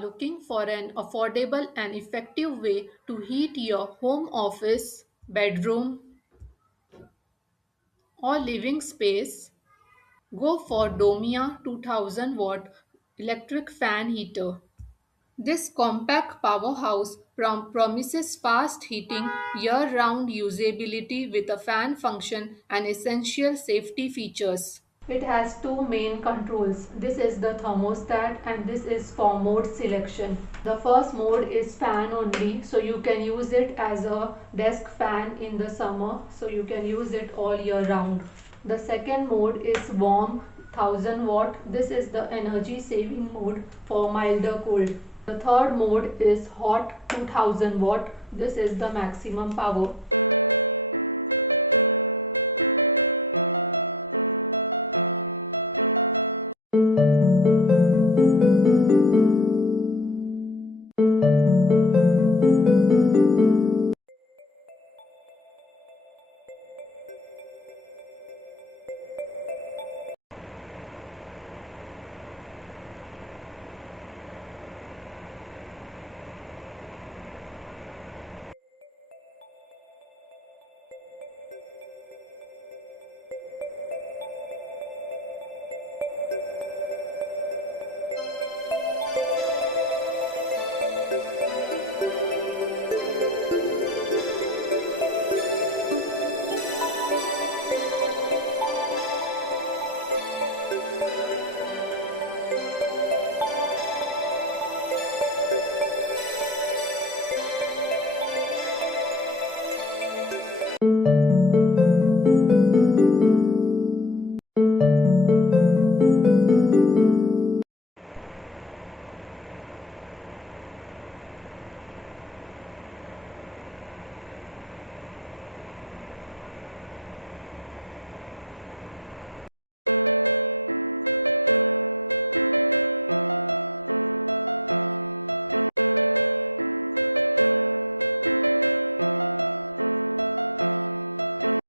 looking for an affordable and effective way to heat your home office, bedroom, or living space, go for DOMEA 2000 watt electric fan heater. This compact powerhouse promises fast heating, year round usability with a fan function and essential safety features. It has two main controls. This is the thermostat and this is for mode selection. The first mode is fan only, so you can use it as a desk fan in the summer, so you can use it all year round. The second mode is warm 1000 watt. This is the energy saving mode for milder cold. The third mode is hot 2000 watt. This is the maximum power.